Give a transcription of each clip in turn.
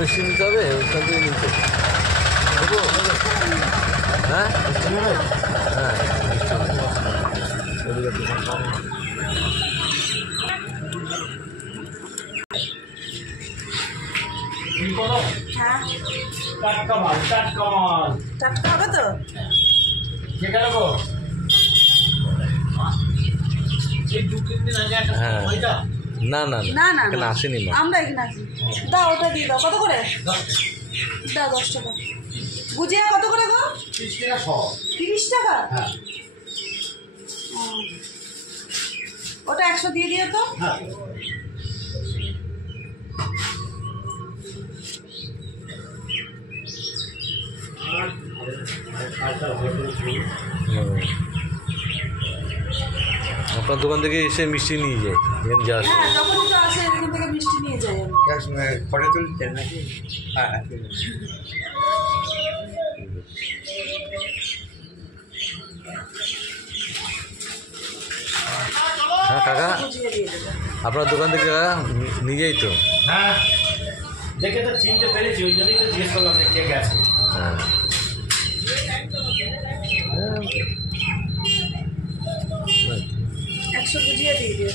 মিষ্টি নিতে হবে, ওইখান থেকে নিতে হ্যাঁ হ্যাঁ টাটকা হবে তো? হ্যাঁ না না না না এখানে আসেনি মা, আমরা এখানে আসি। দাও ওটা দিয়ে দাও। কত করে দাও? 10 টাকা। গুজিয়া কত করে গো? 30 টাকা। ওটা 100 দিয়ে দিও তো। আপনার দোকান থেকে এসে মিষ্টি নিয়ে যায়? হ্যাঁ, যখনই তো আসে এখান থেকে মিষ্টি নিয়ে যাই আমি। ফটো তুলছেন নাকি? হ্যাঁ হ্যাঁ কাকা, আপনার দোকান থেকে নিয়ে যাই তো? হ্যাঁ, দেখে তো চিনতে পেরেছি, ওই জন্যই তো জিজ্ঞেস করলাম যে কে গেছে। হ্যাঁ 100 গুজিয়া দিয়ে দিও।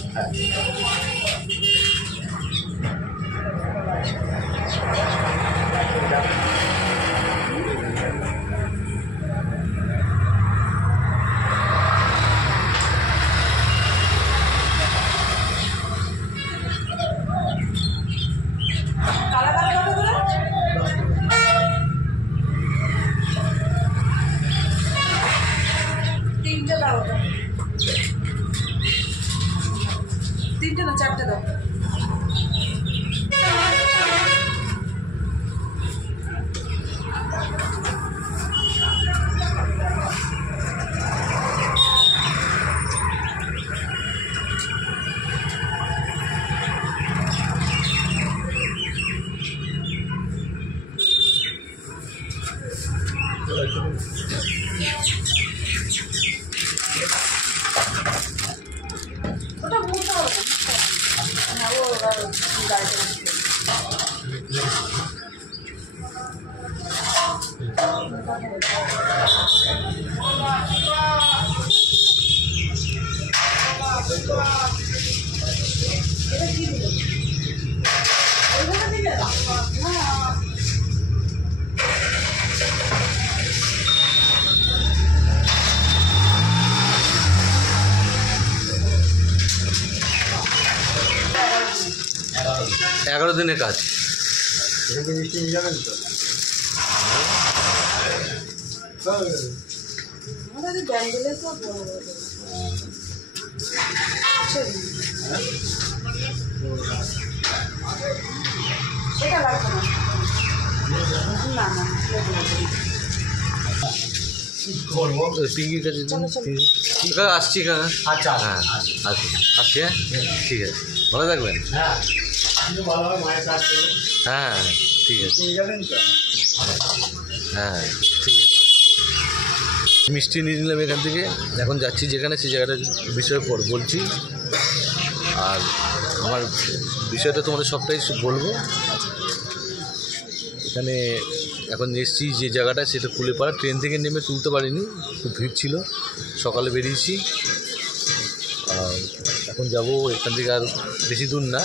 তিনটে না 4টে দাও। ওটা মুখটা না, ও গাড়িতে এটা কি দিল? ওইভাবে দিলে না। 11 দিনের কাজ। মিষ্টি নিয়ে যাবেন তো? আমাদের ব্যাঙ্গলে তো এটা লাগবে না। না পিঙ্কির কাছে কাকা আসছি কাকা। আচ্ছা হ্যাঁ আচ্ছা আসছি। হ্যাঁ ঠিক আছে, ভালো থাকবেন। হ্যাঁ ভালো হয়, মায়ের কাজ করবেন। হ্যাঁ ঠিক আছে, নিয়ে যাবেন তো? হ্যাঁ ঠিক আছে। মিষ্টি নিয়ে নিলাম এখান থেকে, এখন যাচ্ছি যেখানে, সেই জায়গাটার বিষয়ে পর বলছি। আর আমার বিষয়টা তোমাদের সবটাই বলবো। এখানে এখন এসেছি যে জায়গাটা, সেটা কুলেপাড়া। ট্রেন থেকে নেমে তুলতে পারিনি, খুব ভিড় ছিল। সকালে বেরিয়েছি, আর এখন যাব এখান থেকে আর বেশি দূর না,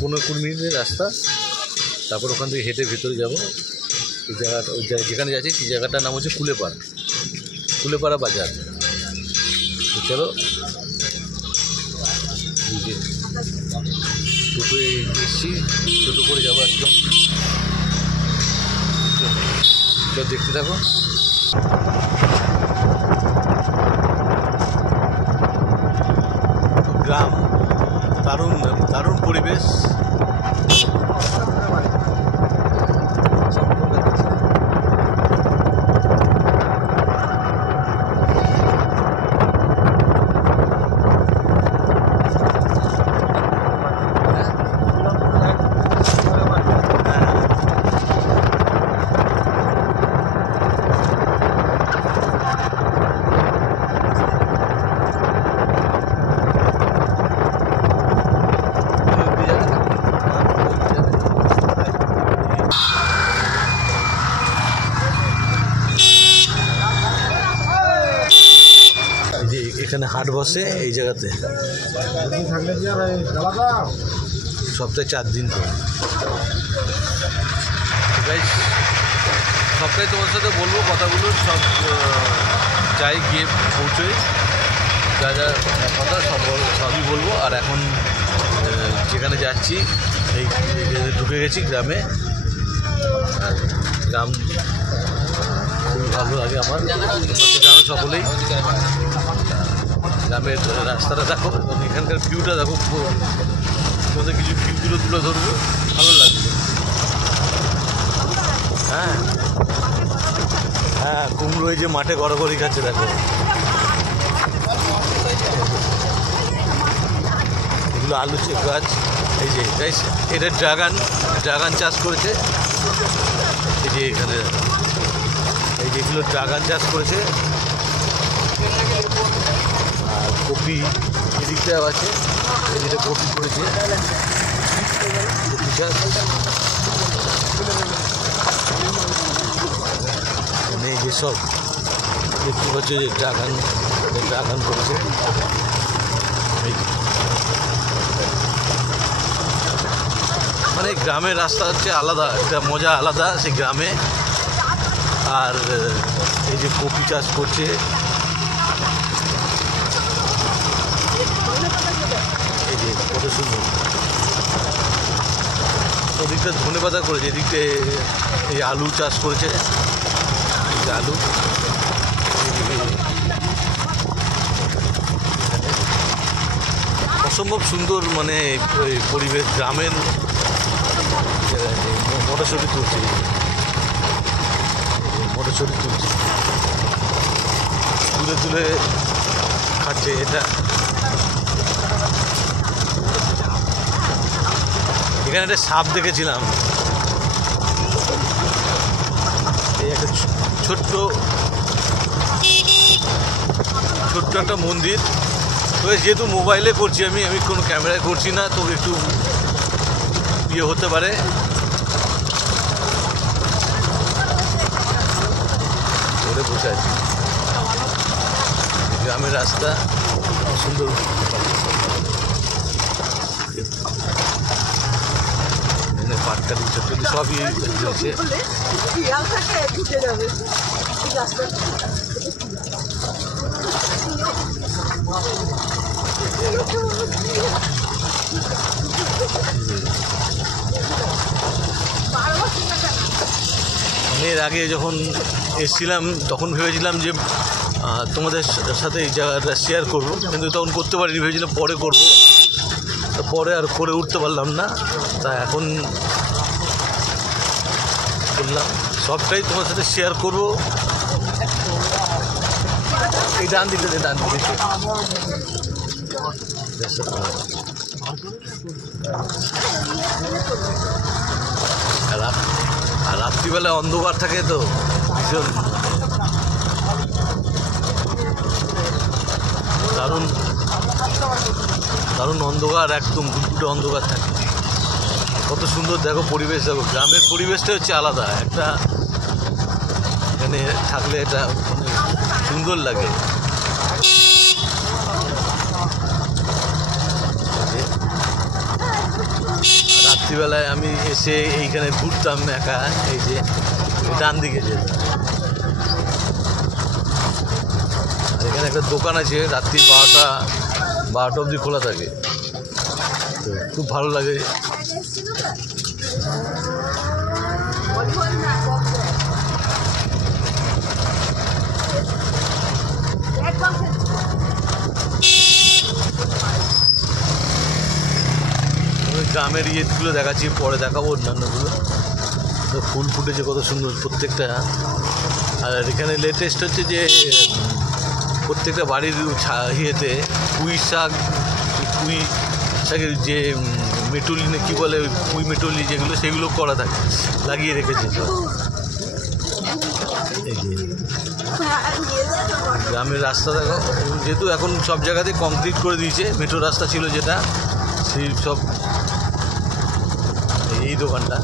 15-20 মিনিটের রাস্তা। তারপর ওখান থেকে হেঁটে ভেতরে যাব। এই জায়গাটা, ওই যেখানে যাচ্ছি সেই জায়গাটার নাম হচ্ছে কুলেপাড়া বাজার। তো চলো, টোটোয় এসেছি, টোটো করে যাবো একদম। চল দেখতে থাকো। গ্রাম, দারুণ পরিবেশ। এখানে হাট বসে এই জায়গাতে সপ্তাহে 4 দিন করে। সপ্তাহে তোমার সাথে বলবো কথাগুলো সব যাই গিয়ে পৌঁছোই, যা যা কথা সবই বলবো। আর এখন যেখানে যাচ্ছি এই ঢুকে গেছি গ্রামে। গ্রাম খুবই ভালো লাগে আমার, গ্রামে সকলেই। গ্রামের রাস্তাটা দেখো, এখানকার ভিউটা দেখো, তোমাদের কিছু ভিউগুলো তুলে ধরবো, ভালো লাগবে। হ্যাঁ হ্যাঁ, কুমড়ো এই যে মাঠে গড়াগড়ি খাচ্ছে দেখো। এগুলো আলু গাছ, এই যে গাইস এটা ড্রাগন চাষ করেছে। এই যে এখানে এই যেগুলো ড্রাগন চাষ করেছে। আর কপি এদিকটাও আছে, এই যেটা কপি করেছে, কপি চাষ। মানে এই যে সব দেখতে পাচ্ছ যে ড্রাগন করেছে। মানে গ্রামের রাস্তা হচ্ছে আলাদা, একটা মজা আলাদা সেই গ্রামে। আর এই যে কপি চাষ করছে, এই যে কত সুন্দর। ওদিকটা ধনে পাতা করেছে, এদিকটা এই আলু চাষ করেছে, আলু। অসম্ভব সুন্দর মানে পরিবেশ গ্রামের। মটরশুঁটি তুলছে, তুলে খাচ্ছে। এটা এখানে একটা সাপ দেখেছিলাম, এই একটা ছোট্ট একটা মন্দির। তো যেহেতু মোবাইলে করছি আমি কোনো ক্যামেরায় করছি না, তো একটু ইয়ে হতে পারে। ধরে বসে আছি, গ্রামের রাস্তা সুন্দর। পাটকালি চটকালি সবই রয়েছে। এর আগে যখন এসেছিলাম তখন ভেবেছিলাম যে তোমাদের সাথে এই জায়গাটা শেয়ার করবো, কিন্তু তখন করতে পারিনি, ভেবেছিলাম পরে করবো। তো পরে আর করে উঠতে পারলাম না, তা এখন করলাম। সবটাই তোমার সাথে শেয়ার করবো। এই ডান দিকে আর রাত্রিবেলায় অন্ধকার থাকে তো ভীষণ দারুণ অন্ধকার, একদম গুটগুটে অন্ধকার থাকে। কত সুন্দর দেখো পরিবেশ, দেখো গ্রামের পরিবেশটা হচ্ছে আলাদা একটা। এখানে থাকলে এটা সুন্দর লাগে। রাত্রিবেলায় আমি এসে এইখানে ঘুরতাম একা, এই যে ডান দিকে যেতাম। এখানে একটা দোকান আছে, রাত্রি 12টা অবধি খোলা থাকে, তো খুব ভালো লাগে। গ্রামের ইয়েগুলো দেখাচ্ছি, পরে দেখাবো অন্যান্যগুলো। তো ফুল ফুটেছে কত সুন্দর প্রত্যেকটা। আর এখানে লেটেস্ট হচ্ছে যে প্রত্যেকটা বাড়ির ইয়েতে পুঁই শাকের যে মেটুলি না কী বলে, পুঁই মেটুলি যেগুলো, সেগুলো করা থাকে, লাগিয়ে রেখেছে। এই যে গ্রামের রাস্তা দেখো, যেহেতু এখন সব জায়গাতে কমপ্লিট করে দিয়েছে, মেট্রো রাস্তা ছিল যেটা, সেই সব। এই দোকানটা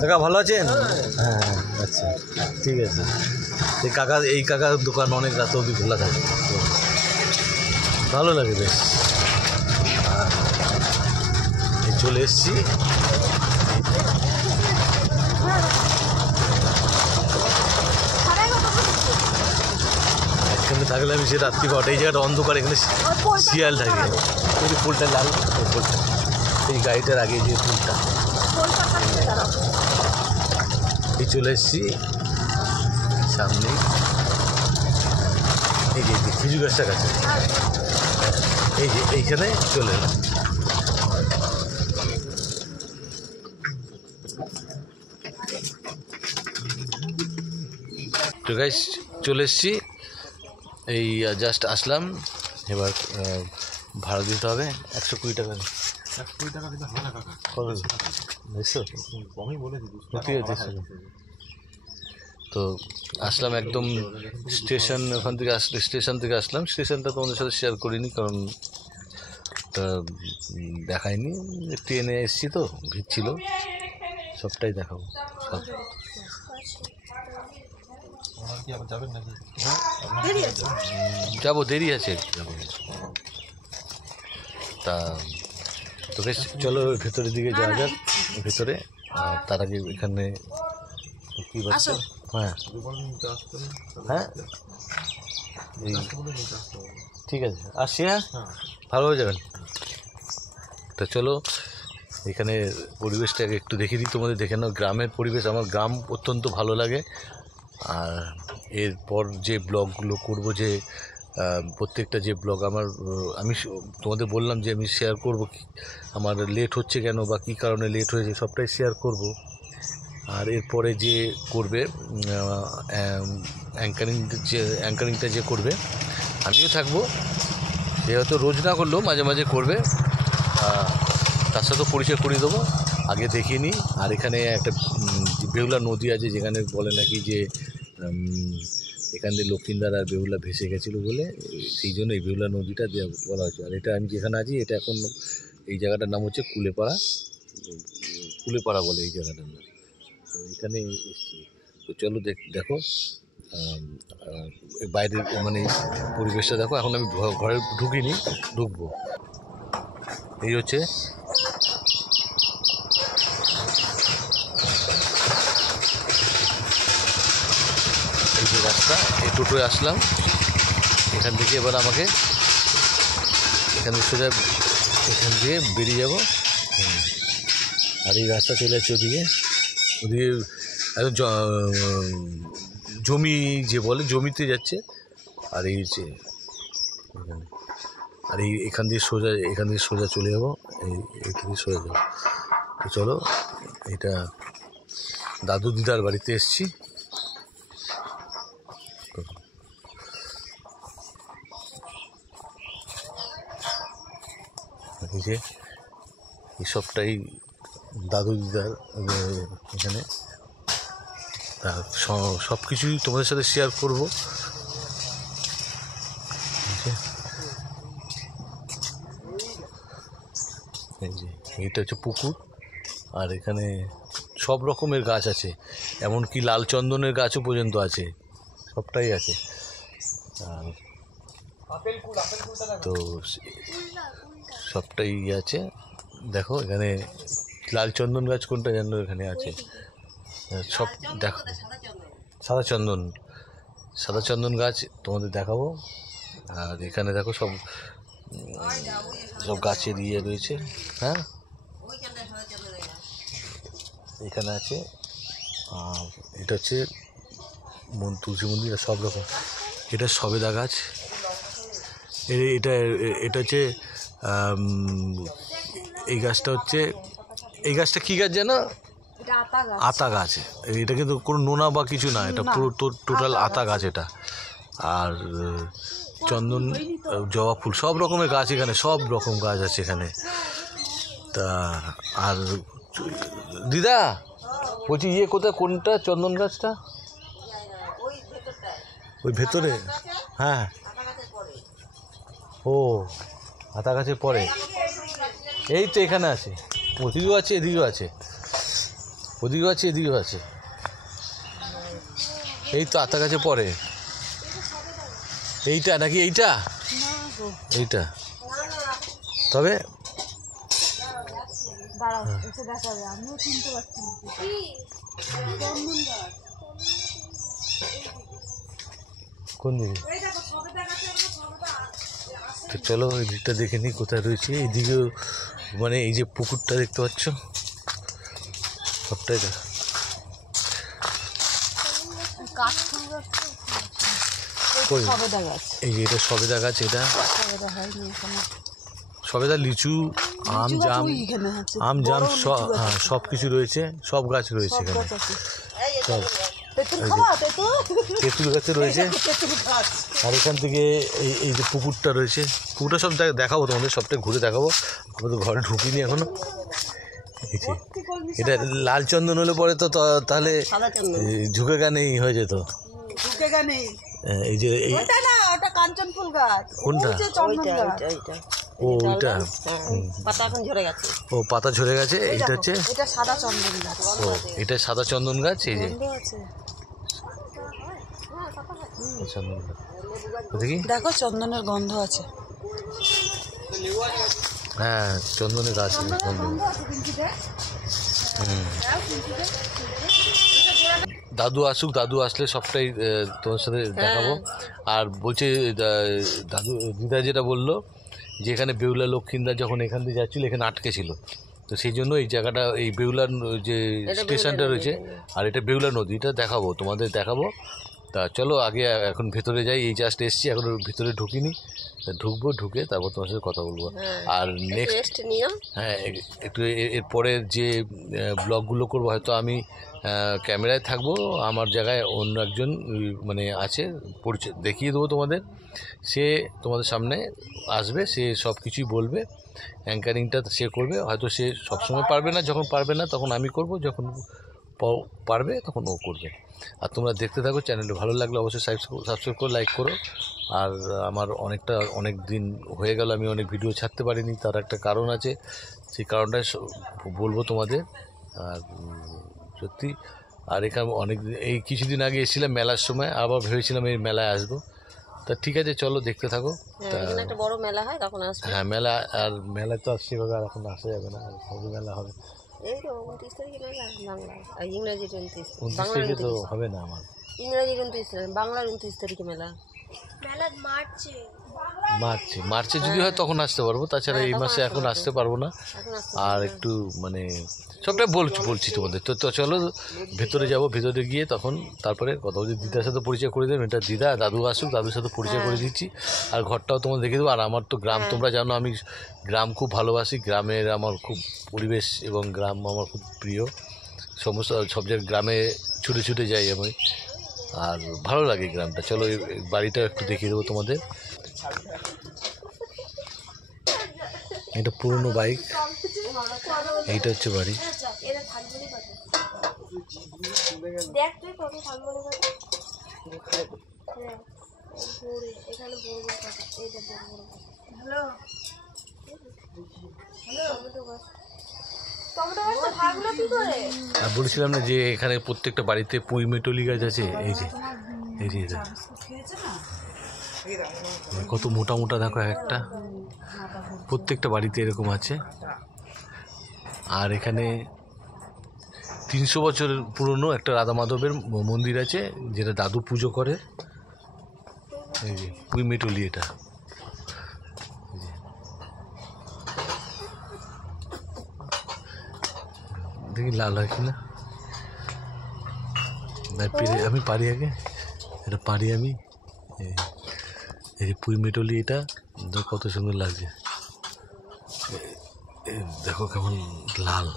কাকা ভালো আছেন? হ্যাঁ, আচ্ছা ঠিক আছে। এই কাকার দোকান অনেক রাত অবধি খোলা থাকে, তো ভালো লাগে বেশ। আর এই চলে এসছি এখানে থাকলে আমি সে রাত্রি ঘটে, এই জায়গাটা অন্ধকার, এখানে শিয়াল থাকে। ওই যে ফুলটা লাল, ওই ফুলটা এই গাড়িটার আগে যে ফুলটা, এই চলে এসছি সামনে, এই যে খেজুর গাছটা কাছে, এই যে এইখানে চলে এলাম। তো গাইস চলে এসছি, এই জাস্ট আসলাম, এবার ভাড়া দিতে হবে 120 টাকা। 120 টাকা দিতে হবে না কাকা, আমি বলে তো আসলাম একদম স্টেশন, ওখান থেকে স্টেশন থেকে আসলাম। স্টেশনটা তোমাদের সাথে শেয়ার করিনি, কারণ দেখাইনি, ট্রেনে এসেছি তো ভিড় ছিল, সবটাই দেখাবো সব। যাবেন নাকি? যাবো, দেরি আছে যাবো। তা তোকে চলো ভেতরের দিকে যাওয়া যাক, ভেতরে। তার আগে এখানে কি বলছো? হ্যাঁ হ্যাঁ ঠিক আছে, আসছি। হ্যাঁ ভালো হয়ে যাবেন। তা চলো এখানে পরিবেশটাকে একটু দেখিয়ে দিই তোমাদের, দেখে নাও গ্রামের পরিবেশ। আমার গ্রাম অত্যন্ত ভালো লাগে। আর এরপর যে ব্লগগুলো করবো, যে প্রত্যেকটা যে ব্লগ আমি তোমাদের বললাম যে আমি শেয়ার করব, আমার লেট হচ্ছে কেন বা কী কারণে লেট হয়েছে সবটাই শেয়ার করব। আর এরপরে যে করবে অ্যাঙ্কারিংটা যে করবে, আমিও থাকবো। সে হয়তো রোজ না করলেও মাঝে মাঝে করবে, তার সাথে পরিচয় করিয়ে দেবো, আগে দেখিয়ে নিই। আর এখানে একটা বেহুলা নদী আছে, যেখানে বলে নাকি যে এখান দিয়ে লক্ষ্মীন্দার আর বেহুলা ভেসে গেছিলো বলে, সেই জন্য এই বেহুলা নদীটা বলা হয়েছে। আর এটা আমি যেখানে আছি, এটা এখন এই জায়গাটার নাম হচ্ছে কুলেপাড়া বলে এই জায়গাটার নাম। তো এখানে এসেছি। তো চলো দেখো বাইরের মানে পরিবেশটা দেখো। এখন আমি ঘরে ঢুকিনি, ঢুকবো। এই হচ্ছে এই যে রাস্তা, এই টোটোয় আসলাম। এখান থেকে এবার আমাকে এখানে সোজা এখান দিয়ে বেরিয়ে যাব। আর এই রাস্তা চলে যাচ্ছে ওদিকে একদম জমি যে বলে, জমিতে যাচ্ছে। আর এই যে এখানে, আর এখান দিয়ে সোজা চলে যাবো, এইখান দিয়ে সোজা যাবো। তো চলো, এটা দাদু দিদার বাড়িতে এসছি। এই যে এই সবটাই দাদু দিদার এখানে। তা সব কিছুই তোমাদের সাথে শেয়ার করব। এই যে এইটা হচ্ছে পুকুর, আর এখানে সব রকমের গাছ আছে, এমনকি লাল চন্দনের গাছও পর্যন্ত আছে, সবটাই আছে। তো সবটাই আছে। দেখো এখানে লাল চন্দন গাছ কোনটা জানো, এখানে আছে সব। দেখো সাদা চন্দন গাছ তোমাদের দেখাবো। আর এখানে দেখো সব গাছের ইয়ে রয়েছে। হ্যাঁ এখানে আছে। এটা হচ্ছে তুলসী মন্দির, সব রকম। এটা সবেদা গাছ। এটা হচ্ছে এই গাছটা কী গাছ জানো? আতা গাছ। এটা কিন্তু কোনো নোনা বা কিছু না, এটা পুরো টোটাল আতা গাছ এটা। আর চন্দন, জবা ফুল, সব রকমের গাছ এখানে, সব রকম গাছ আছে এখানে। তা আর দিদা বলছি কোথায়, কোনটা চন্দন গাছটা? ওই ভেতরে? হ্যাঁ ও আতা গাছের পরে। এই তো এখানে আছে, ওদিকেও আছে, এদিকেও আছে, ওদিকেও আছে, এদিকেও আছে। এই তো আতা গাছে পরে এইটা নাকি এইটা এইটা তবে দাঁড়াও এসে দেখাবে আমিও চিনতে পারছি না কোন দিকে তো চলো এই দিকটা দেখে নিই কোথায় রয়েছে এইদিকেও মানে এই যে পুকুরটা দেখতে পাচ্ছ সবটাই দেখ এই যে এটা সবেদা গাছ এটা সবেদা লিচু আম জাম হ্যাঁ সব কিছু রয়েছে সব গাছ রয়েছে এখানে সব তেঁতুল গাছে রয়েছে আর এখান থেকে এই যে পুকুরটা রয়েছে পুকুরটা সব দেখাবো তোমাদের সবটাই ঘুরে দেখাবো আমাদের ঘরে ঢুকিনি এখনো এটা লাল চন্দন হলে পরে তো তাহলে ঝুঁকে গানেই হয়ে যেত এই যে কাঞ্চন ফুল গাছ কোনটা ও ওইটা ও পাতা ঝরে গেছে এইটা হচ্ছে সাদা চন্দন গাছ ও এটা সাদা চন্দন গাছ এই যে চন্দন গাছ দেখি দেখো চন্দনের গন্ধ আছে হ্যাঁ চন্দনের গাছ দাদু আসুক দাদু আসলে সবটাই তোমার সাথে দেখাবো আর বলছে দাদু দিদা যেটা বললো যে এখানে বেউলা লক্ষ্মীন্দা যখন এখান দিয়ে যাচ্ছিলো এখানে আটকে ছিল তো সেই জন্য এই জায়গাটা এই বেউলার যে স্টেশনটা রয়েছে আর এটা বেউলা নদীটা দেখাবো তোমাদের দেখাবো তা চলো আগে এখন ভেতরে যাই এই জাস্ট এসছি এখন ভিতরে ঢুকিনি ঢুকবো ঢুকে তারপর তোমার সাথে কথা বলবো আর নেক্সট হ্যাঁ একটু এরপরে যে ব্লগগুলো করবো হয়তো আমি ক্যামেরায় থাকবো আমার জায়গায় অন্য একজন মানে আছে পরিচয় দেখিয়ে দেবো তোমাদের সে তোমাদের সামনে আসবে সে সব কিছুই বলবে অ্যাঙ্কারিংটা সে করবে হয়তো সে সবসময় পারবে না যখন পারবে না তখন আমি করব যখন পারবে তখন ও করবে আর তোমরা দেখতে থাকো চ্যানেলটা ভালো লাগলে অবশ্যই সাবস্ক্রাইব করে লাইক করো আর আমার অনেক দিন হয়ে গেল আমি অনেক ভিডিও ছাড়তে পারিনি তার একটা কারণ আছে সেই কারণটাই বলবো তোমাদের আর সত্যি আর এখানে এই কিছুদিন আগে এসেছিলাম মেলার সময় আবার ভেবেছিলাম এই মেলায় আসবো তা ঠিক আছে চলো দেখতে থাকো একটা বড় মেলা হয় তখন আসবে হ্যাঁ মেলা আর মেলা তো আর সেভাবে আর এখন আসা যাবে না সবই মেলা হবে এই তো 29 তারিখে মেলা বাংলা আর ইংরেজি 29 বাংলা তো হবে না আমার ইংরেজি 29 বাংলার 29 তারিখে মেলা মার্চে যদি হয় তখন আসতে পারবো তাছাড়া এই মাসে এখন আসতে পারবো না আর একটু মানে সবটাই বলছি তোমাদের তো চলো ভেতরে যাবো ভেতরে গিয়ে তখন তারপরে কথা বলছি দিদার সাথে পরিচয় করে দেবেন এটা দিদা দাদু আসুক দাদুর সাথে পরিচয় করে দিচ্ছি আর ঘরটাও তোমাদের দেখে দেবো আর আমার তো গ্রাম তোমরা জানো আমি গ্রাম খুব ভালোবাসি গ্রামের আমার খুব পরিবেশ এবং গ্রাম আমার খুব প্রিয় সমস্ত সব জায়গায় গ্রামে ছুটে ছুটে যাই আমি আর ভালো লাগে গ্রামটা চলো বাড়িটা একটু দেখিয়ে দেবো তোমাদের এটা পুরনো বাইক এইটা হচ্ছে বাড়ি আর বলছিলাম না যে এখানে প্রত্যেকটা বাড়িতে পুঁই মেটলি গাছ আছে এই যে কত মোটা মোটা দেখো একটা প্রত্যেকটা বাড়িতে এরকম আছে আর এখানে 300 বছর পুরনো একটা রাধা মাধবের মন্দির আছে যেটা দাদু পুজো করে এই যে পুঁই মেটলি এটা দেখি লাল হয় কিনা আমি পারি আগে এটা পারি আমি এই যে পুঁই মেটলি এটা কত সুন্দর লাগছে দেখো কেমন লাল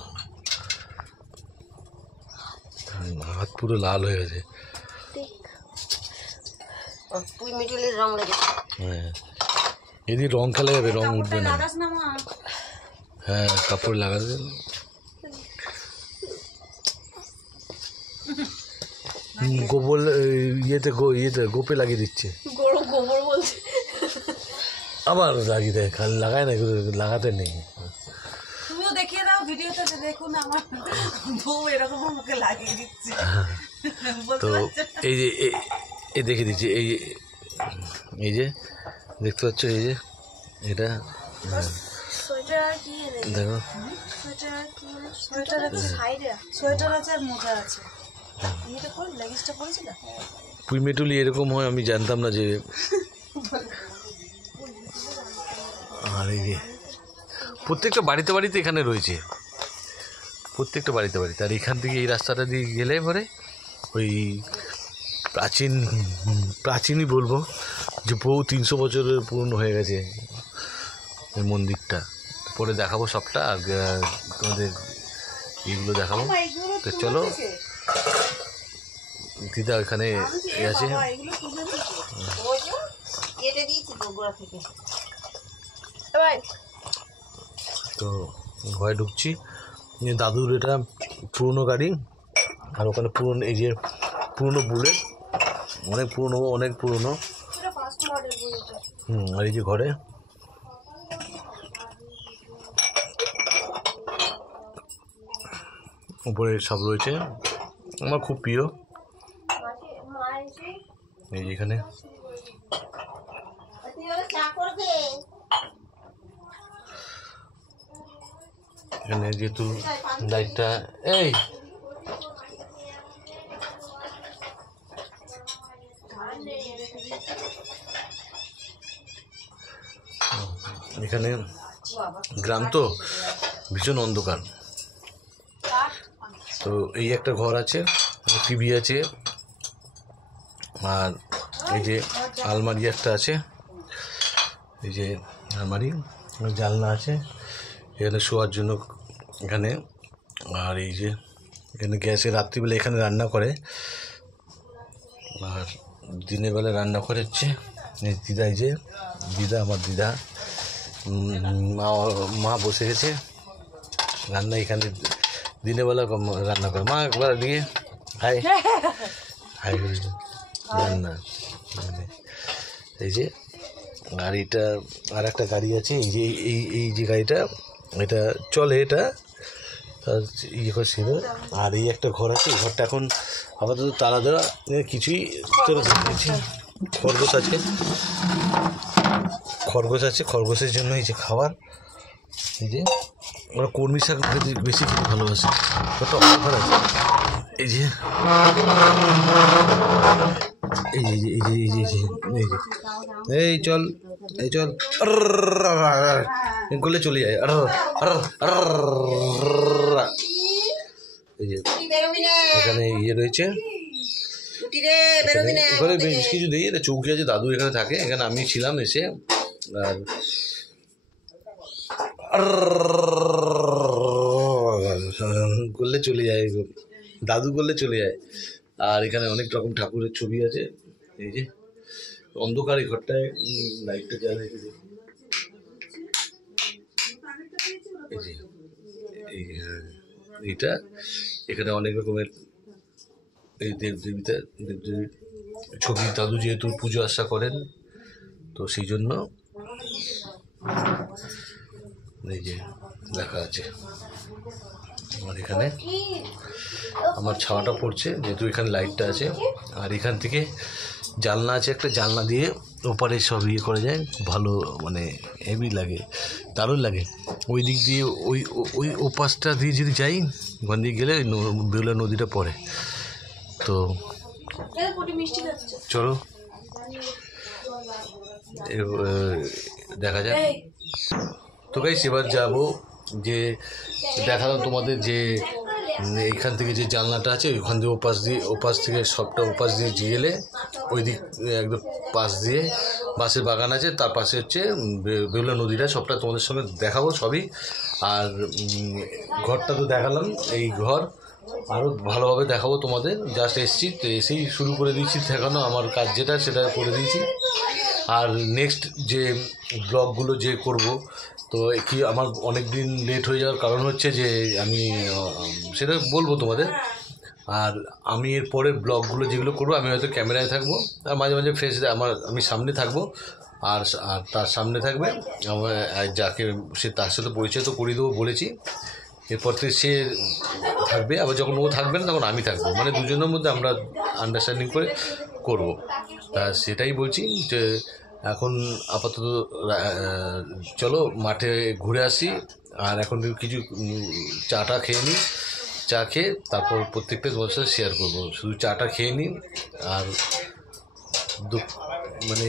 হাত পুরো লাল হয়ে গেছে পুঁই মেটলির রং লেগেছে হ্যাঁ এদিকে রং খেলা যাবে রং উঠবে না হ্যাঁ কাপড় লাগাবে গোবর ইয়েতে গোপে লাগিয়ে দিচ্ছে গোবর বলছে আবার লাগিয়ে দেয় খালি লাগায় না লাগাতে নেই তুমিও দেখিয়ে দাও ভিডিওতে দেখুন আমার বউ এরকম মুখে লাগিয়ে দিচ্ছে তো এই যে এই দেখে দিচ্ছি, এই যে দেখতে পাচ্ছ, এই যে এটা দেখো, সোয়েটার আছে আর মোজা আছে। এটা কোন লেগিংসটা পরেছিল? পুইমেটুলি এরকম হয় আমি জানতাম না যে। আর এই যে প্রত্যেকটা বাড়িতে বাড়িতে এখানে রয়েছে, প্রত্যেকটা বাড়িতে বাড়িতে। আর এখান থেকে এই রাস্তাটা দিয়ে গেলে পরে ওই প্রাচীনই বলবো যে বহু 300 বছরের পুরনো হয়ে গেছে এই মন্দিরটা। পরে দেখাবো সবটা, আর তোমাদের এইগুলো দেখাবো। তো চলো, দিদা এখানে আছে। তো ঘরে ঢুকছি। দাদুর এটা পুরনো গাড়ি, আর ওখানে পুরনো এই যে পুরনো বুলেট, অনেক পুরনো। আর এই যে ঘরে উপরে সব রয়েছে, আমার খুব প্রিয়। এই যে এখানে যেহেতু লাইটটা এই এখানে গ্রাম তো ভীষণ অন্ধকার। তো এই একটা ঘর আছে, টিভি আছে, আর এই যে আলমারি একটা আছে, এই যে আলমারি, জানলা আছে এখানে শোয়ার জন্য এখানে। আর এই যে এখানে গ্যাসে রাত্রিবেলা এখানে রান্না করে, আর দিনের বেলা রান্না করে হচ্ছে দিদা। এই যে দিদা, আমার দিদা, মা বসে গেছে রান্না এখানে, দিনের বেলা রান্না করে। মা একবার দিয়ে হাই হাই রান্না। এই যে গাড়িটা, আর একটা গাড়ি আছে, এই যে এই যে গাড়িটা, এটা চলে, এটা ইয়ে করছিল। আর এই একটা ঘর আছে, ঘরটা এখন আপাতত তালা দেওয়া, কিছুই তোরা দেখেছি। খরগোশ আছে, খরগোশের জন্য এই যে খাবার। এই যে ওরা কর্মী শাক খেতে বেশি খেতে ভালোবাসে, ওটা অফার আছে। এই যে এই চল গলে চলে যায়। এই যে এখানে ইয়ে রয়েছে, এখানে বেশ কিছু দিই। এটা চৌকি আছে, দাদু এখানে থাকে, এখানে আমি ছিলাম এসে। আর করলে চলে যায়, দাদু করলে চলে যায়। আর এখানে অনেক রকম ঠাকুরের ছবি আছে। এই যে অন্ধকার, এই ঘরটায় লাইটটা জ্বালা রেখেছে। এই যে এইটা এখানে অনেক রকমের এই দেবদেবীর ছবি। দাদু যেহেতু পুজো আশা করেন, তো সেই জন্য এই যে লেখা আছে। আর এখানে আমার ছাওয়াটা পড়ছে যেহেতু এখানে লাইটটা আছে। আর এখান থেকে জানলা আছে, একটা জানলা দিয়ে ওপারে সব ইয়ে করা যায়, ভালো মানে হেভি লাগে, দারুণ লাগে। ওই দিক দিয়ে ওই ওপাশটা দিয়ে যদি যাই, ওখান দিয়ে গেলে বেহুলা নদীটা পড়ে। তো চলো দেখা যাক। তো গাইস এবার যাবো, যে দেখালাম তোমাদের যে এইখান থেকে যে জানলাটা আছে, ওইখান দিয়ে ওপাশ থেকে সবটা ওপাশ দিয়ে গেলে ওই দিক একদম পাশ দিয়ে বাঁশের বাগান আছে, তার পাশে হচ্ছে বেহুলা নদীটা, সবটা তোমাদের সঙ্গে দেখাবো সবই। আর ঘরটা তো দেখালাম, এই ঘর আরও ভালোভাবে দেখাবো তোমাদের। জাস্ট এসছি, তো এসেই শুরু করে দিয়েছি দেখানো, আমার কাজ যেটা সেটা করে দিয়েছি। আর নেক্সট যে ব্লগগুলো যে করব, তো কি আমার অনেক দিন লেট হয়ে যাওয়ার কারণ হচ্ছে যে আমি সেটা বলবো তোমাদের। আর আমি এর পরে ব্লগগুলো যেগুলো করবো, আমি হয়তো ক্যামেরায় থাকবো, আর মাঝে মাঝে ফেস আমি সামনে থাকবো। আর তার সামনে থাকবে আমার যাকে, সে তার সাথে পরিচয় তো করিয়ে দেবো বলেছি। এরপর থেকে সে থাকবে, আবার যখন ও থাকবে না তখন আমি থাকবো, মানে দুজনের মধ্যে আমরা আন্ডারস্ট্যান্ডিং করে করবো। তা সেটাই বলছি যে এখন আপাতত চলো মাঠে ঘুরে আসি, আর এখন কিছু চাটা খেয়ে নিই, চা খেয়ে তারপর প্রত্যেকটা তোমার সাথে শেয়ার করবো। শুধু চাটা খেয়ে নিই। আর মানে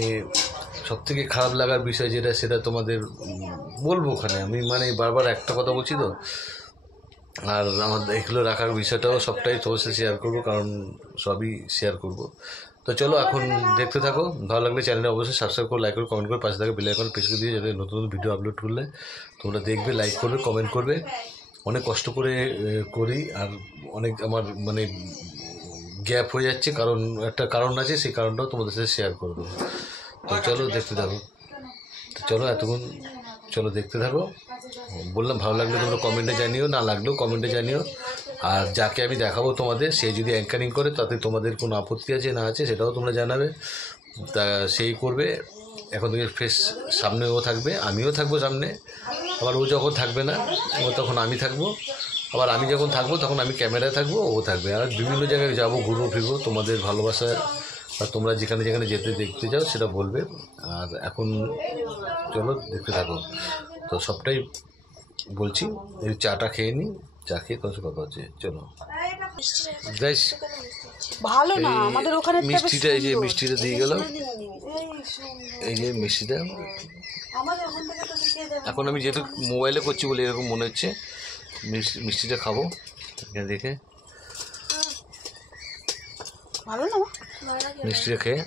সবথেকে খারাপ লাগার বিষয় যেটা, সেটা তোমাদের বলবো ওখানে। আমি মানে বারবার একটা কথা বলছি তো, আর আমার এগুলো রাখার বিষয়টাও সবটাই তোমার সাথে শেয়ার করবো, কারণ সবই শেয়ার করবো। তো চলো এখন দেখতে থাকো। ভালো লাগলে চ্যানেলটা অবশ্যই সাবস্ক্রাইব করে, লাইক করে, কমেন্ট করে, পাশে থাকা বেল আইকন প্রেস করে দিয়ে, যাতে নতুন নতুন ভিডিও আপলোড করলে তোমরা দেখবে, লাইক করবে, কমেন্ট করবে। অনেক কষ্ট করে করি, আর অনেক আমার মানে গ্যাপ হয়ে যাচ্ছে, কারণ একটা কারণ আছে, সেই কারণটাও তোমাদের সাথে শেয়ার করবো। তো চলো দেখতে থাকো। তো চলো এতক্ষণ চলো দেখতে থাকো। বললাম ভালো লাগলে তোমরা কমেন্টে জানিও, না লাগলেও কমেন্টে জানিও। আর যাকে আমি দেখাবো তোমাদের, সে যদি অ্যাঙ্কারিং করে তাতে তোমাদের কোনো আপত্তি আছে না আছে সেটাও তোমরা জানাবে, তা সেই করবে। এখন থেকে ফেস সামনে ও থাকবে, আমিও থাকবো সামনে। আবার ও যখন থাকবে না ও তখন আমি থাকবো, আবার আমি যখন থাকবো তখন আমি ক্যামেরায় থাকবো, ও থাকবে। আর বিভিন্ন জায়গায় যাবো, ঘুরবো ফিরবো, তোমাদের ভালোবাসা আর তোমরা যেখানে যেখানে যেতে দেখতে যাও সেটা বলবে। আর এখন চলো দেখতে থাকো। তো সবটাই বলছি, এই চাটা খেয়ে নিই, চা খেয়ে তোমার সাথে কথা হচ্ছে। চলো গাইস, ভালো না আমাদের ওখানে মিষ্টিটা, এই যে মিষ্টিটা দিয়ে গেল, এই যে মিষ্টিটা। এখন আমি যেহেতু মোবাইলে করছি বলে এরকম মনে হচ্ছে, মিষ্টিটা খাবো এখানে দেখে। ভালো না মিষ্টিটা খেয়ে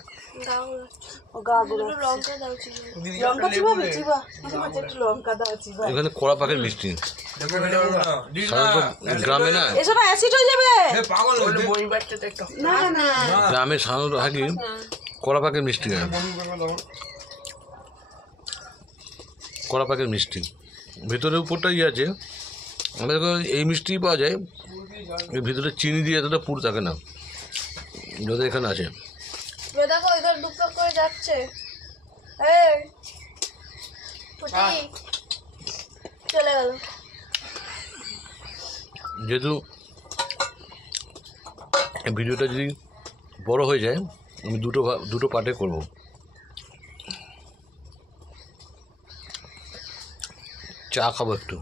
এখানে কড়া পাকের মিষ্টি, সাধারণত গ্রামে না, গ্রামে সাধারণত হয় কি কড়া পাকের মিষ্টি হয়, কড়া পাকের মিষ্টি ভেতরের উপরটা ইয়ে আছে। আমাদের এই মিষ্টি পাওয়া যায়, এর ভিতরে চিনি দিয়ে এতটা পুর থাকে না, যদি এখানে আছে। দেখো ইধার দুপক করে যাচ্ছে, চলে গেল। যেহেতু ভিডিওটা যদি বড় হয়ে যায়, আমি দুটো পার্টে করব। চা খাবো একটু,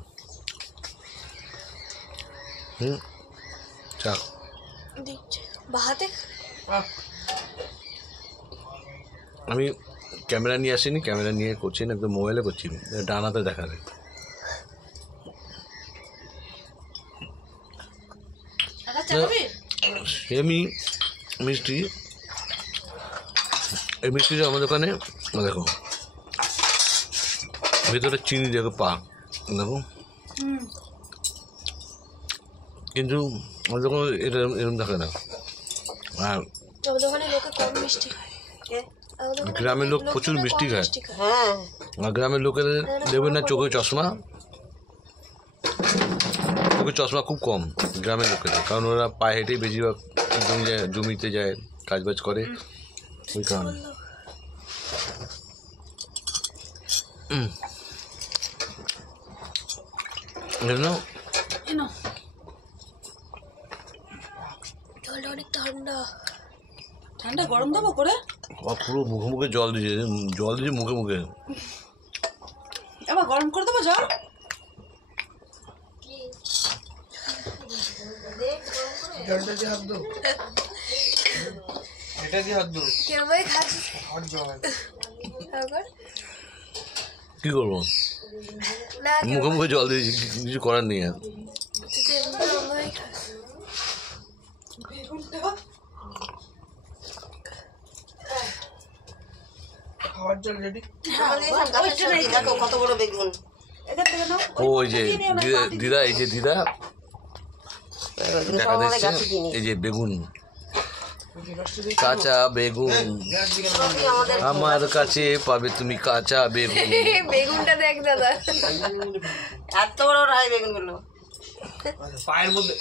চা বাহাতে আমি ক্যামেরা নিয়ে আসিনি, ক্যামেরা নিয়ে করছি না, একদম মোবাইলে করছি, ডানাতে দেখাবে। সেমি মিষ্টি, এই মিষ্টিটা আমাদের ওখানে দেখো ভেতরে চিনি দেখো পা দেখো, কিন্তু আমাদের ওখানে এটা এরকম থাকে না। আর গ্রামের লোক প্রচুর মিষ্টি খায়, আর গ্রামের লোকের দেখবেন না চোখে চশমা, চোখে চশমা খুব কম গ্রামের লোকের, কারণ ওরা পায়ে হেঁটেই বেশিরভাগ জমিতে যায়, কাজবাজ করে, ওই কারণে। অনেক ঠান্ডা, ঠান্ডা গরম দেবো করে, পুরো মুখে মুখে জল দিয়েছে মুখে মুখে। এবার গরম করে দেবো জল। জলটা দিয়ে হাত দো, এটা দিয়ে হাত দো, কেমন খাচ্ছি হট জল। কি করবো, মুখে মুখে জল দিয়েছি, কিছু করার নেই। আর খাওয়ার জল রেডি। কত বড় বেগুন, ওই যে দিদা, এই যে দিদা দেখা দিচ্ছে, এই যে বেগুন, কাঁচা বেগুন আমার কাছে পাবে তুমি, কাঁচা বেগুন। বেগুনটা দেখ দাদা, এত বড় রায় বেগুন গুলো পায়ের মধ্যে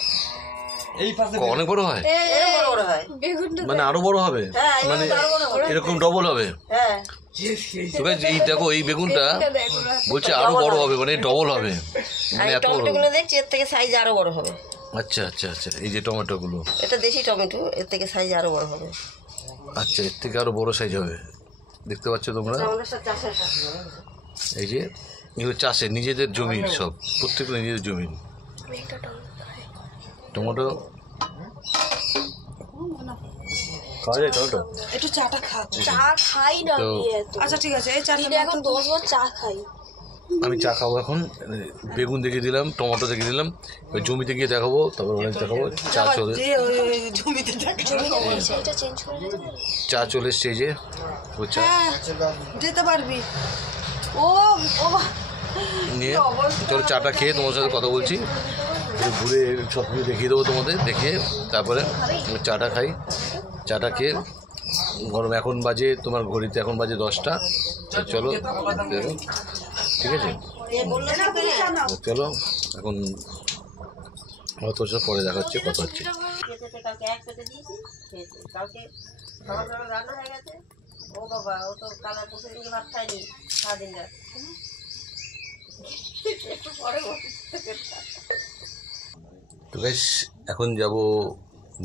অনেক বড় হয়, বেগুনটা মানে আরো বড় হবে, মানে এরকম ডবল হবে। তো guys, এই দেখো এই বেগুনটা দেখো বলছে আরো বড় হবে, মানে ডবল হবে, মানে এত বড়। টমেটোগুলো দেখছি এর থেকে সাইজ আরো বড় হবে। আচ্ছা আচ্ছা আচ্ছা, এই যে টমেটো গুলো, এটা দেশি টমেটো, এর থেকে সাইজ আরো বড় হবে। আচ্ছা এর থেকে আরো বড় সাইজ হবে, দেখতে পাচ্ছ তোমরা। আমাদের সব চাষের এই যে এগুলো চাষে নিজেদের জমি, সব প্রত্যেকটা নিজেদের জমি। টমেটো খাওয়া যায় টমেটো? একটু চাটা খা। চা খাই না তো আমি এত। আচ্ছা ঠিক আছে, এই চাটা দিনে এখন 10 বার চা খাই। আমি চা খাবো এখন। বেগুন দেখিয়ে দিলাম, টমেটো দেখিয়ে দিলাম, ওই জমিতে গিয়ে দেখাবো, তারপর অনেক দেখাবো। চা চলে জমিতে দেখা। এটা চেঞ্জ করে দিতে পারি? চা চলে এসছে, এই যে ও চা হ্যাঁ যেতে পারবি। ও ও নিয়ে চলো চাটা খেয়ে তোমার সাথে কথা বলছি, একটু ঘুরে সব কিছু দেখিয়ে দেবো তোমাদের, দেখিয়ে তারপরে চাটা খাই। চাটা খেয়ে গরম, এখন বাজে তোমার ঘড়িতে এখন বাজে 10টা। চলো দেখো, ঠিক আছে চলো এখন অত সব পরে দেখা হচ্ছে, কথা হচ্ছে। কালকে এক পেটে দিয়েছি, কালকে সকাল সকাল রান্না হয়ে গেছে। ও বাবা, ও তো কালা বসে দিন ভাত খায়নি সারাদিন রাত। একটু পরে তো গাইস এখন যাব,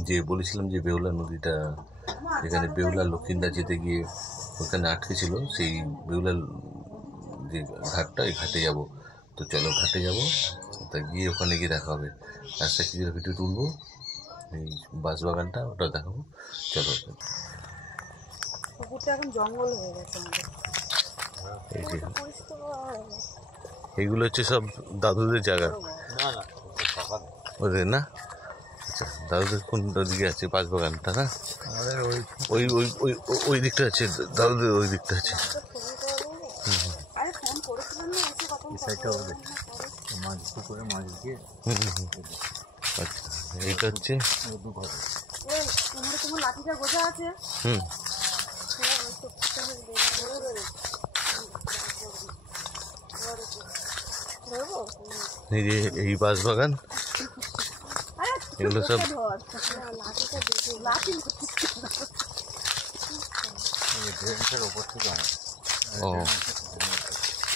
যে বলেছিলাম যে বেহুলা নদীটা, যেখানে বেহুলা লক্ষিন্দর যেতে গিয়ে ওখানে আটকে ছিল, সেই বেহুলার যে ঘাটটা, এই ঘাটে যাব। তো চলো ঘাটে যাব, তা গিয়ে ওখানে গিয়ে দেখা হবে। রাস্তা কিছু ভিডিও তুলবো, এই বাঁশবাগানটা ওটা দেখাবো। চলো পুকুরটা এখন জঙ্গল হয়ে গেছে আমাদের। এই যে এইগুলো হচ্ছে সব দাদুদের জায়গা, ওদের না? আচ্ছা দাদুদের কোন দিকে আছে বাঁশবাগানটা? না ওই ওই ওই ওই দিকটা আছে দাদুদের, ওই দিকটা আছে। আচ্ছা এইটা হচ্ছে তোমার লাঠিটা গোছা আছে। এই যে এই বাঁশবাগান, এগুলো সব ও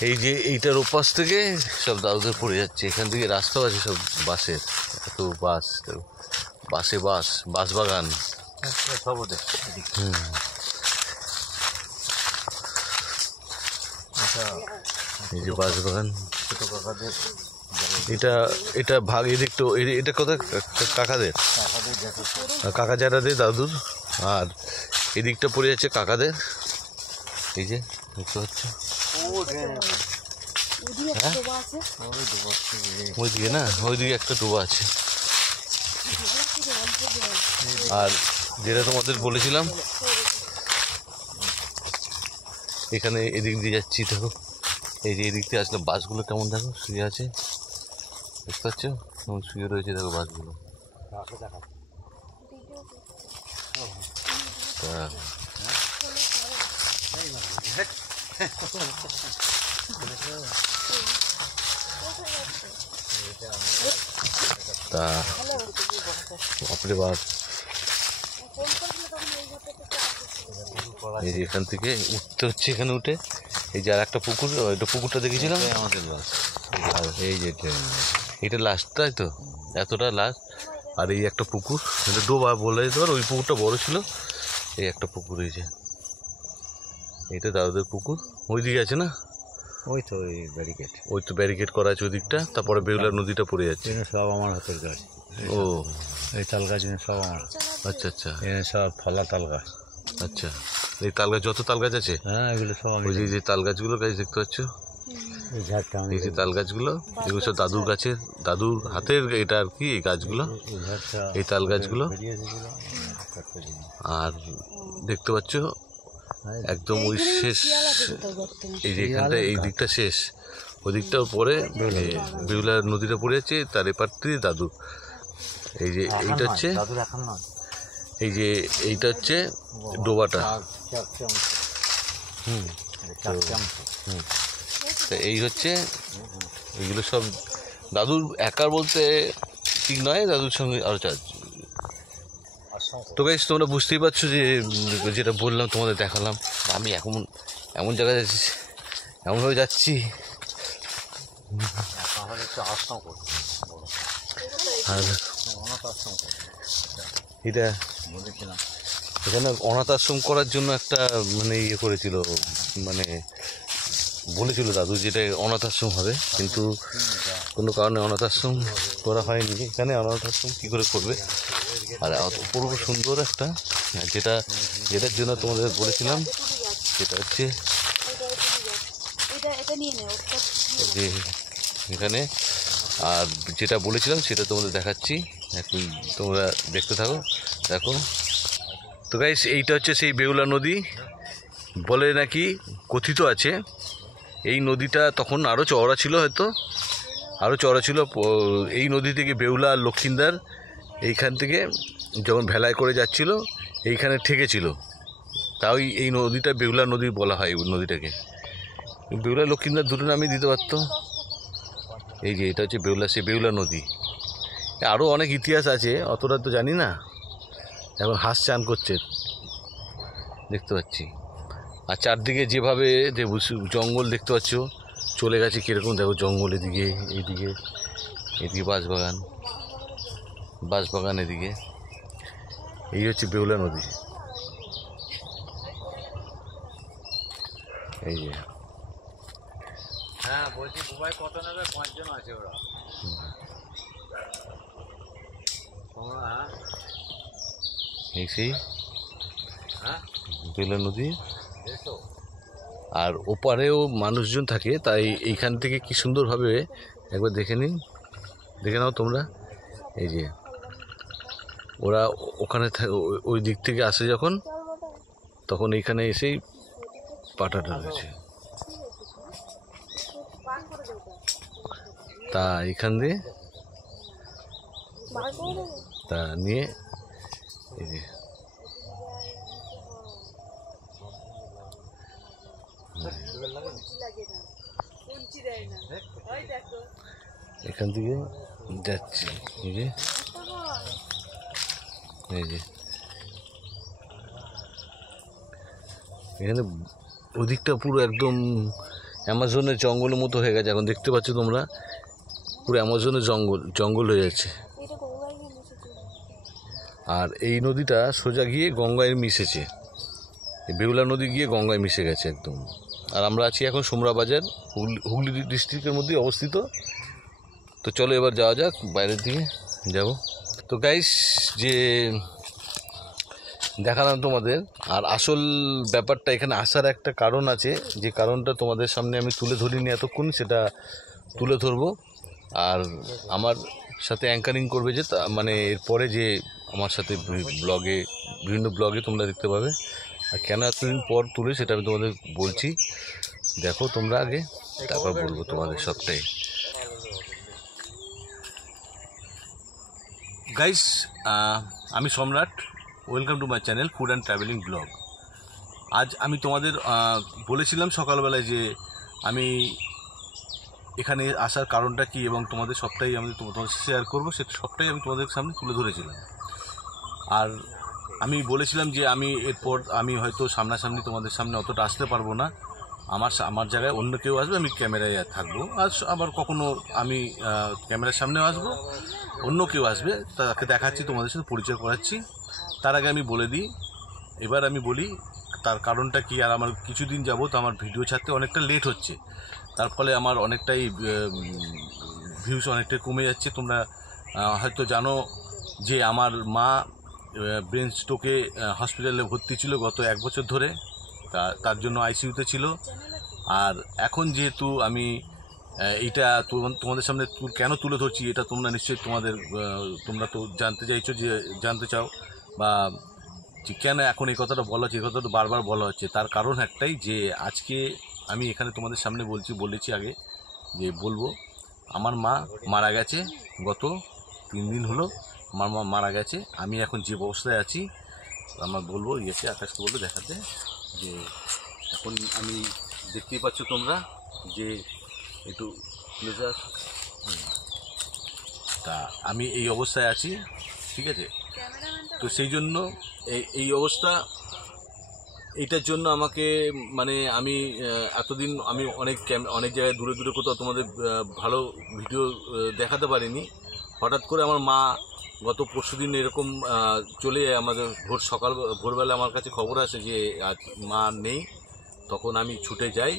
এই যে এইটার ওপাশ থেকে সব দাদুদের পড়ে যাচ্ছে। এখান থেকে রাস্তাও আছে সব বাসের, এত বাস, বাসে বাস, বাঁশবাগান সব ওদের। এই যে বাঁশবাগান, এটা এটা ভাগ, এদিকটা এটা কোথায় কাকাদের, কাকা জ্যাঠাদের দাদুর, আর এদিকটা পড়ে যাচ্ছে কাকাদের। এই যে দেখতে পাচ্ছ, ওইদিকে না, ওইদিকে একটা ডোবা আছে। আর যেটা তোমাদের বলেছিলাম, এখানে এদিক দিয়ে যাচ্ছি, দেখো এই যে এদিক দিয়ে আসলে বাসগুলো কেমন দেখো শুয়ে আছে, দেখতে পাচ্ছ কেমন শুয়ে রয়েছে, দেখো বাসগুলো। তা বাপরে বাপ, এই যে এখান থেকে উঠতে হচ্ছে, এখানে উঠে এই যে আর একটা পুকুর, ওইটা পুকুরটা দেখেছিলাম আমাদের লাস্ট, আর এই যে এটা লাস্ট, তাই তো এতটা লাস্ট। আর এই একটা পুকুর, এটা ডোবা বলে যেতে পারো, ওই পুকুরটা বড় ছিল, এই একটা পুকুর, এই যে এটা দাদুদের পুকুর। ওই দিকে আছে না, ওই তো ওই ব্যারিকেড, ওই তো ব্যারিকেড করা আছে ওই দিকটা। তারপরে বেহুলার নদীটা পড়ে যাচ্ছে, সব আমার হাতের গাছ। ও এই তাল গাছ সব আমার, আচ্ছা আচ্ছা এখানে সব ফলা তাল গাছ। আচ্ছা এই তাল গাছ, যত তাল গাছ আছে, হ্যাঁ এগুলো সব আমি, ওই যে তাল গাছগুলো গাছ দেখতে পাচ্ছ, এই ঝাড়টা আমি, এই যে তাল গাছগুলো, এগুলো সব দাদুর গাছের, দাদুর হাতের এটা আর কি, এই গাছগুলো, এই ঝাড়টা এই তাল গাছগুলো। বেরিয়ে এসেছিল কাটতে দিন। আর দেখতে পাচ্ছ একদম ওই শেষ, এই যে এখানটা এই দিকটা শেষ, ওই দিকটার পরে বেহুলার নদীটা পড়ে যাচ্ছে, তার এপার থেকে দাদু। এই যে এইটা হচ্ছে, দাদুর এখন নয়, এই যে এইটা হচ্ছে ডোবাটা। তো এই হচ্ছে, এইগুলো সব দাদুর একার বলতে ঠিক নয়, দাদুর সঙ্গে আরও তো গাইস তোমরা বুঝতেই পারছো যে যেটা বললাম তোমাদের দেখালাম, আমি এখন এমন জায়গায় যাচ্ছি, এমনভাবে যাচ্ছি আর এটা এখানে অনাথ আশ্রম করার জন্য একটা মানে ইয়ে করেছিল, মানে বলেছিল দাদু যেটা অনাথ আশ্রম হবে, কিন্তু কোনো কারণে অনাথ আশ্রম করা হয়নি। এখানে অনাথ আশ্রম কী করে করবে, আর অপূর্ব সুন্দর একটা যেটার জন্য তোমাদের বলেছিলাম সেটা হচ্ছে যে এখানে, আর যেটা বলেছিলাম সেটা তোমাদের দেখাচ্ছি, এখন তোমরা দেখতে থাকো। দেখো তো গাইস, এইটা হচ্ছে সেই বেহুলা নদী। বলে নাকি কথিত আছে এই নদীটা তখন আরও চওড়া ছিল, হয়তো আরও চওড়া ছিল। এই নদী থেকে বেহুলা আর লক্ষিন্দার এইখান থেকে যখন ভেলায় করে যাচ্ছিল এইখানে ঠেকেছিল, তাই এই নদীটা বেহুলা নদী বলা হয়। নদীটাকে বেহুলা লক্ষিন্দার দুটো নামই দিতে পারতো। এই যে এটা হচ্ছে বেহুলা, সে বেহুলা নদী। আরও অনেক ইতিহাস আছে, অতটা তো জানি না। এখন হাঁস চান করছে দেখতে পাচ্ছি, আর চারদিকে যেভাবে জঙ্গল দেখতে পাচ্ছ চলে গেছে কীরকম, দেখো জঙ্গল এদিকে, এদিকে বাঁশবাগান এদিকে। এই হচ্ছে বেহুলা নদী। এই যে হ্যাঁ বলছি দুবাই কত নেবে? 5 জন আছে ওরা। এই সেই হ্যাঁ বেহুলা নদী, আর ওপারেও মানুষজন থাকে, তাই এইখান থেকে কি সুন্দরভাবে একবার দেখে নাও তোমরা। এই যে ওরা ওখানে ওই দিক থেকে আসে যখন, তখন এইখানে এসেই পাটাটা রয়েছে, তা এইখান দিয়ে তা নিয়ে এই যে এখান থেকে যাচ্ছি। এই যে এখানে ওদিকটা পুরো একদম অ্যামাজনের জঙ্গলের মতো হয়ে গেছে। এখন দেখতে পাচ্ছ তোমরা পুরো অ্যামাজনের জঙ্গল হয়ে যাচ্ছে। আর এই নদীটা সোজা গিয়ে গঙ্গায় মিশেছে, এই বেহুলা নদী গিয়ে গঙ্গায় মিশে গেছে একদম। আর আমরা আছি এখন সোমরা বাজার, হুগলি ডিস্ট্রিক্টের মধ্যে অবস্থিত। তো চলো এবার যাওয়া যাক, বাইরের দিকে যাব। তো গাইস, যে দেখালাম তোমাদের, আর আসল ব্যাপারটা এখানে আসার একটা কারণ আছে, যে কারণটা তোমাদের সামনে আমি তুলে ধরিনি এতক্ষণ, সেটা তুলে ধরবো। আর আমার সাথে অ্যাঙ্কারিং করবে যে মানে এরপরে যে আমার সাথে বিভিন্ন ব্লগে তোমরা দেখতে পাবে। আর কেন এতদিন পর তুলে সেটা আমি তোমাদের বলছি, দেখো তোমরা আগে, তারপর বলবো তোমাদের সবটাই। গাইস, আমি সম্রাট, welcome to my channel food and travelling blog. আজ আমি তোমাদের বলেছিলাম সকালবেলায় যে আমি এখানে আসার কারণটা কি, এবং তোমাদের সবটাই আমি তোমাদের শেয়ার করবো, সেটা সবটাই আমি তোমাদের সামনে তুলে ধরেছিলাম। আর আমি বলেছিলাম যে আমি এরপর আমি হয়তো সামনাসামনি তোমাদের সামনে অতটা আসতে পারবো না, আমার জায়গায় অন্য কেউ আসবে, আমি ক্যামেরায় থাকবো। আর আবার কখনো আমি ক্যামেরার সামনেও আসবো, অন্য কেউ আসবে, তাকে দেখাচ্ছি, তোমাদের সাথে পরিচয় করাচ্ছি। তার আগে আমি বলে দিই, এবার আমি বলি তার কারণটা কি। আর আমার কিছুদিন যাবত আমার ভিডিও ছাড়তে অনেকটা লেট হচ্ছে, তার ফলে আমার অনেকটাই ভিউজ অনেকটাই কমে যাচ্ছে। তোমরা হয়তো জানো যে আমার মা ব্রেন স্ট্রোকে হসপিটালে ভর্তি ছিল গত 1 বছর ধরে, তার জন্য আইসিইউতে ছিল। আর এখন যেহেতু আমি এইটা তোমাদের সামনে কেন তুলে ধরছি, এটা তোমরা নিশ্চয়ই তোমরা তো জানতে চাও, বা কেন এখন এই কথাটা বলা হচ্ছে, এই কথাটা বারবার বলা হচ্ছে। তার কারণ একটাই, যে আজকে আমি এখানে তোমাদের সামনে বলেছি আগে যে বলবো, আমার মা মারা গেছে, গত 3 দিন হলো আমার মা মারা গেছে। আমি এখন যে অবস্থায় আছি, আমার বলবো ইয়েছে আকাশকে বলবো দেখাতে, যে এখন আমি দেখতেই পাচ্ছ তোমরা যে একটু প্লেজার, তা আমি এই অবস্থায় আছি, ঠিক আছে। তো সেই জন্য এই অবস্থা। এইটার জন্য আমাকে মানে আমি এতদিন আমি অনেক জায়গায় দূরে দূরে কোথাও তোমাদের ভালো ভিডিও দেখাতে পারিনি। হঠাৎ করে আমার মা গত পরশুদিন এরকম চলে যায়, আমাদের ভোরবেলা আমার কাছে খবর আসে যে আজ মা নেই। তখন আমি ছুটে যাই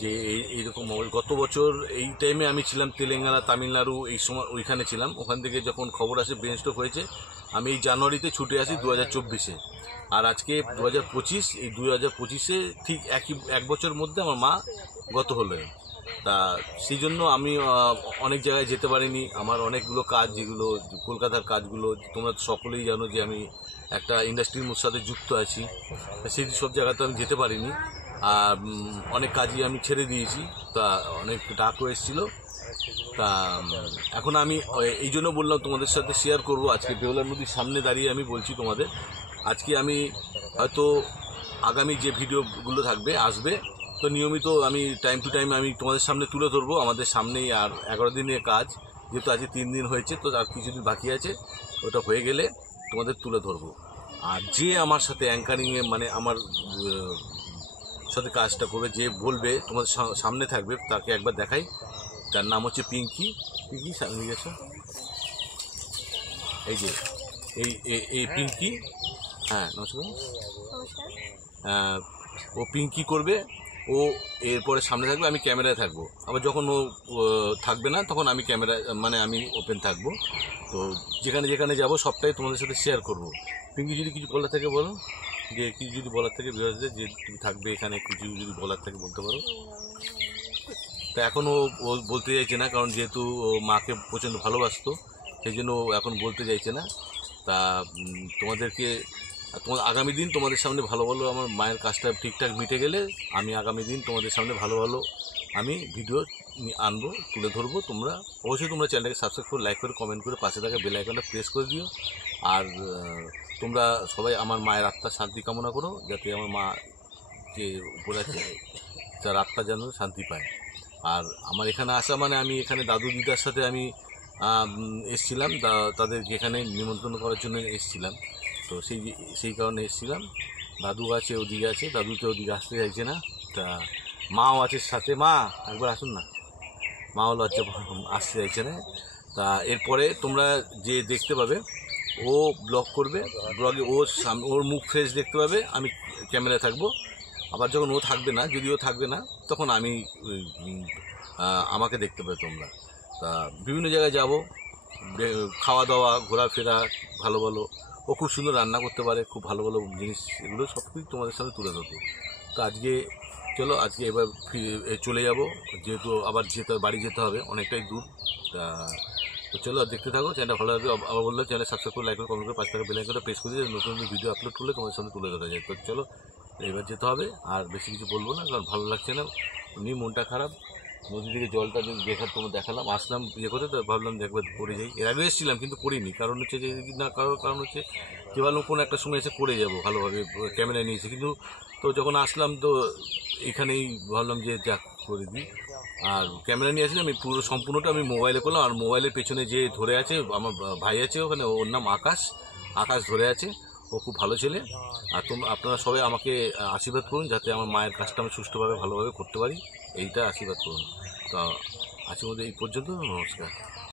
যে এইরকম গত বছর এই টাইমে আমি ছিলাম তেলেঙ্গানা, তামিলনাড়ু, এই সময় ওইখানে ছিলাম। ওখান থেকে যখন খবর আসে ব্রেন স্ট্রোক হয়েছে, আমি এই জানুয়ারিতে ছুটে আসি 2024-এ। আর আজকে 2025, এই 2025-এ ঠিক এক বছর মধ্যে আমার মা গত হলেন। তা সেই জন্য আমি অনেক জায়গায় যেতে পারিনি। আমার অনেকগুলো কাজ, যেগুলো কলকাতার কাজগুলো তোমরা সকলেই জানো যে আমি একটা ইন্ডাস্ট্রির সাথে যুক্ত আছি, সেই সব জায়গাতে আমি যেতে পারিনি। আর অনেক কাজই আমি ছেড়ে দিয়েছি। তা অনেক ডাকও এসেছিলো। তা এখন আমি এই জন্য বললাম তোমাদের সাথে শেয়ার করব। আজকে বেহুলা নদীর সামনে দাঁড়িয়ে আমি বলছি তোমাদের, আজকে আমি হয়তো আগামী যে ভিডিওগুলো আসবে তো নিয়মিত আমি টাইম টু টাইম আমি তোমাদের সামনে তুলে ধরবো। আমাদের সামনেই আর 11 দিনের কাজ, যেহেতু আজকে 3 দিন হয়েছে, তো আর কিছুদিন বাকি আছে, ওটা হয়ে গেলে তোমাদের তুলে ধরবো। আর যে আমার সাথে অ্যাঙ্কারিংয়ে মানে আমার সাথে কাজটা করবে, যে বলবে তোমাদের সামনে থাকবে, তাকে একবার দেখাই। তার নাম হচ্ছে পিঙ্কি। সামনে গেছো, এই যে এই পিঙ্কি। হ্যাঁ নমস্কার। ও পিঙ্কি করবে, ও এরপরে সামনে থাকবে, আমি ক্যামেরায় থাকবো। আবার যখন ও থাকবে না তখন আমি ক্যামেরায় মানে আমি ওপেন থাকবো। তো যেখানে যেখানে যাবো সবটাই তোমাদের সাথে শেয়ার করব। পিঙ্কি যদি কিছু বলার থাকে বলো, যে কিছু যদি বলার থাকে বিভাগীদের, যে তুমি থাকবে এখানে, কিছু যদি বলার থাকে বলতে পারো। তা এখন ও বলতে চাইছে না, কারণ যেহেতু ও মাকে প্রচণ্ড ভালোবাসতো, সেই জন্য ও এখন বলতে চাইছে না। তা তোমাদেরকে আগামী দিন তোমাদের সামনে ভালো ভালো আমার মায়ের কাজটা ঠিকঠাক মিটে গেলে আমি আগামী দিন তোমাদের সামনে ভালো ভালো আমি ভিডিও আনবো, তুলে ধরবো। তোমরা অবশ্যই তোমরা চ্যানেলটাকে সাবস্ক্রাইব করে, লাইক করে, কমেন্ট করে, পাশে থাকা বেল আইকনটা প্রেস করে দিও। আর তোমরা সবাই আমার মায়ের আত্মার শান্তি কামনা করো, যাতে আমার মা যে উপরে আছে তার আত্মা যেন শান্তি পায়। আর আমার এখানে আসা মানে আমি এখানে দাদু দিদার সাথে আমি এসছিলাম, তাদের এখানে নিমন্ত্রণ করার জন্য এসছিলাম। তো সেই কারণে এসেছিলাম। দাদু আছে, ওদিকে আছে, দাদু তো ওদিকে আসতে চাইছে না। তা মাও আছে সাথে। মা একবার আসুন না, মাও লজ্জা আসতে চাইছে না। তা এরপরে তোমরা যে দেখতে পাবে, ও ব্লগ করবে, ব্লগে ওর মুখ ফ্রেশ দেখতে পাবে, আমি ক্যামেরায় থাকবো। আবার যখন ও থাকবে না, যদি ও থাকবে না, তখন আমি আমাকে দেখতে পাবে তোমরা। তা বিভিন্ন জায়গায় যাব, খাওয়া দাওয়া, ঘোরাফেরা, ভালো ভালো। ও খুব সুন্দর রান্না করতে পারে, খুব ভালো ভালো জিনিস, এগুলো সব কিছু তোমাদের সাথে তুলে ধরবো। তো আজকে চলো, আজকে এবার চলে যাব, যেহেতু আবার বাড়ি যেতে হবে, অনেকটাই দূর। তা তো চলো দেখতে থাকো, চ্যানেলটা ভালো লাগবে। আবার বললে চ্যানেল সাবস্ক্রাইব করে, লাইক করে, কমেন্ট করে, পাশে থাকা বেল আইকনটা প্রেস করে দিয়ে নতুন নতুন ভিডিও আপলোড করলে তোমাদের সামনে তুলে ধরা যায়। তো চলো এবার যেতে হবে, আর বেশি কিছু বলবো না, কারণ ভালো লাগছে না, এমনি মনটা খারাপ। নদী থেকে জলটা তোমার দেখালাম, আসলাম ইয়ে করে, তো ভাবলাম যে একবার করে যাই। এর আগে এসেছিলাম কিন্তু করিনি, কারণ হচ্ছে যে না, কারণ হচ্ছে যে ভাবলাম কোনো একটা সময় এসে করে যাবো ভালোভাবে, ক্যামেরা নিয়েছি। কিন্তু তো যখন আসলাম তো এখানেই ভাবলাম যে যাক করে দিই। আর ক্যামেরা নিয়ে আসলে আমি পুরো সম্পূর্ণটা আমি মোবাইলে করলাম। আর মোবাইলের পেছনে যে ধরে আছে আমার ভাই আছে ওখানে, ওর নাম আকাশ ধরে আছে, ও খুব ভালো ছেলে। আর আপনারা সবাই আমাকে আশীর্বাদ করুন, যাতে আমার মায়ের কাজটা আমি সুষ্ঠুভাবে ভালোভাবে করতে পারি, এইটা আশীর্বাদ করুন। তো আজকের মধ্যে এই পর্যন্ত, নমস্কার।